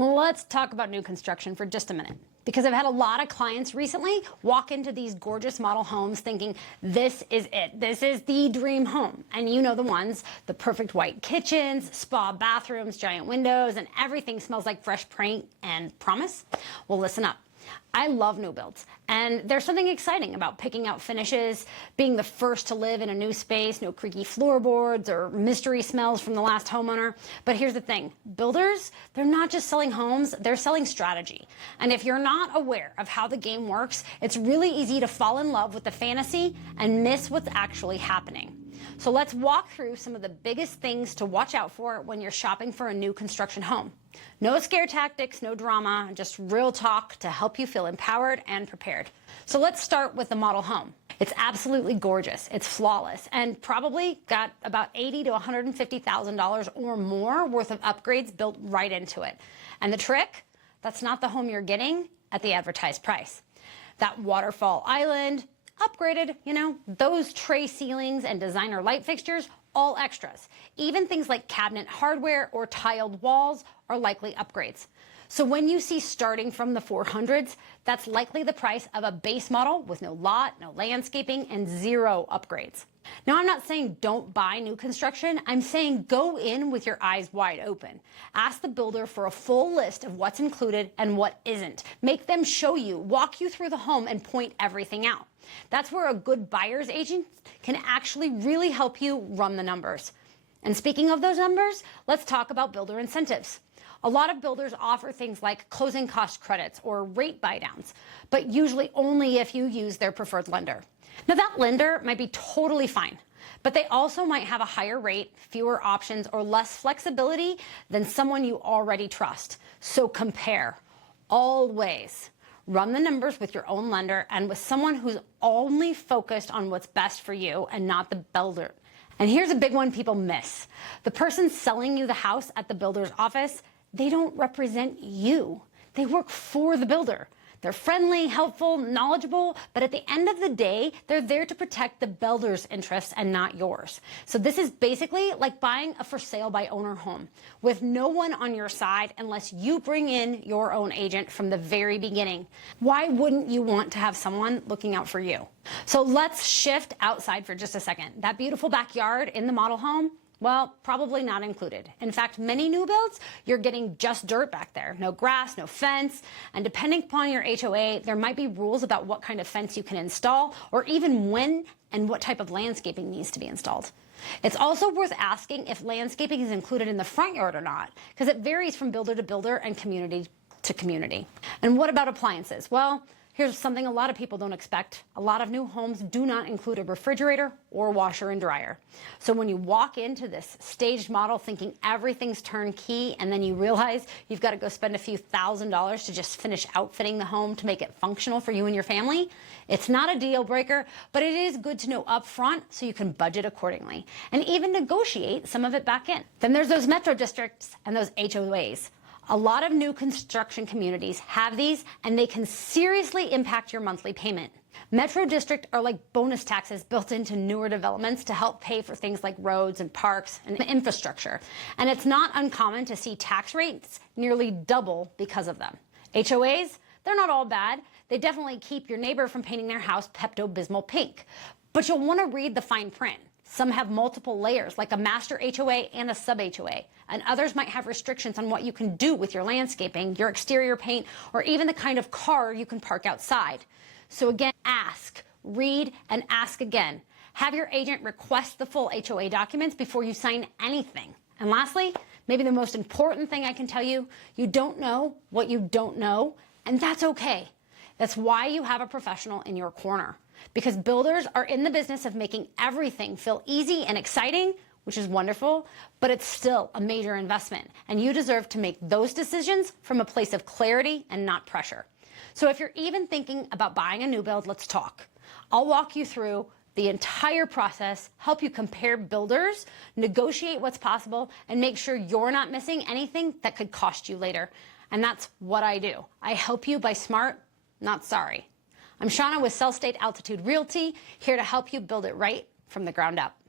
Let's talk about new construction for just a minute, because I've had a lot of clients recently walk into these gorgeous model homes thinking this is it. This is the dream home. And you know the ones, the perfect white kitchens, spa bathrooms, giant windows, and everything smells like fresh paint and promise. Well, listen up. I love new builds, and there's something exciting about picking out finishes, being the first to live in a new space, no creaky floorboards or mystery smells from the last homeowner. But here's the thing, builders, they're not just selling homes, they're selling strategy. And if you're not aware of how the game works, it's really easy to fall in love with the fantasy and miss what's actually happening. So let's walk through some of the biggest things to watch out for when you're shopping for a new construction home. No scare tactics, no drama, just real talk to help you feel empowered and prepared. So let's start with the model home. It's absolutely gorgeous, it's flawless, and probably got about $80,000 to $150,000 or more worth of upgrades built right into it. And the trick? That's not the home you're getting at the advertised price. That waterfall island, upgraded, those tray ceilings and designer light fixtures, all extras. Even things like cabinet hardware or tiled walls are likely upgrades. So when you see starting from the 400s, that's likely the price of a base model with no lot, no landscaping, and zero upgrades. Now, I'm not saying don't buy new construction. I'm saying go in with your eyes wide open. Ask the builder for a full list of what's included and what isn't. Make them show you, walk you through the home, and point everything out. That's where a good buyer's agent can actually really help you run the numbers. And speaking of those numbers, let's talk about builder incentives. A lot of builders offer things like closing cost credits or rate buydowns, but usually only if you use their preferred lender. Now, that lender might be totally fine, but they also might have a higher rate, fewer options, or less flexibility than someone you already trust. So compare. Always. Run the numbers with your own lender and with someone who's only focused on what's best for you and not the builder. And here's a big one people miss. The person selling you the house at the builder's office, they don't represent you. They work for the builder. They're friendly, helpful, knowledgeable, but at the end of the day, they're there to protect the builder's interests and not yours. So this is basically like buying a for sale by owner home with no one on your side unless you bring in your own agent from the very beginning. Why wouldn't you want to have someone looking out for you? So let's shift outside for just a second. That beautiful backyard in the model home, well, probably not included. In fact, many new builds, you're getting just dirt back there. No grass, no fence. And depending upon your HOA, there might be rules about what kind of fence you can install or even when and what type of landscaping needs to be installed. It's also worth asking if landscaping is included in the front yard or not, because it varies from builder to builder and community to community. And what about appliances? Well, here's something a lot of people don't expect. A lot of new homes do not include a refrigerator or washer and dryer. So when you walk into this staged model thinking everything's turnkey and then you realize you've got to go spend a few $1,000s to just finish outfitting the home to make it functional for you and your family, it's not a deal breaker, but it is good to know up front so you can budget accordingly and even negotiate some of it back in. Then there's those metro districts and those HOAs. A lot of new construction communities have these, and they can seriously impact your monthly payment. Metro district are like bonus taxes built into newer developments to help pay for things like roads and parks and infrastructure. And it's not uncommon to see tax rates nearly double because of them. HOAs, they're not all bad. They definitely keep your neighbor from painting their house Pepto-Bismol pink. But you'll want to read the fine print. Some have multiple layers, like a master HOA and a sub-HOA, and others might have restrictions on what you can do with your landscaping, your exterior paint, or even the kind of car you can park outside. So again, ask, read, and ask again. Have your agent request the full HOA documents before you sign anything. And lastly, maybe the most important thing I can tell you, you don't know what you don't know, and that's okay. That's why you have a professional in your corner. Because builders are in the business of making everything feel easy and exciting, which is wonderful, but it's still a major investment. And you deserve to make those decisions from a place of clarity and not pressure. So if you're even thinking about buying a new build, let's talk. I'll walk you through the entire process, help you compare builders, negotiate what's possible, and make sure you're not missing anything that could cost you later. And that's what I do. I help you buy smart, not sorry. I'm Shauna with Sell State Altitude Realty, here to help you build it right from the ground up.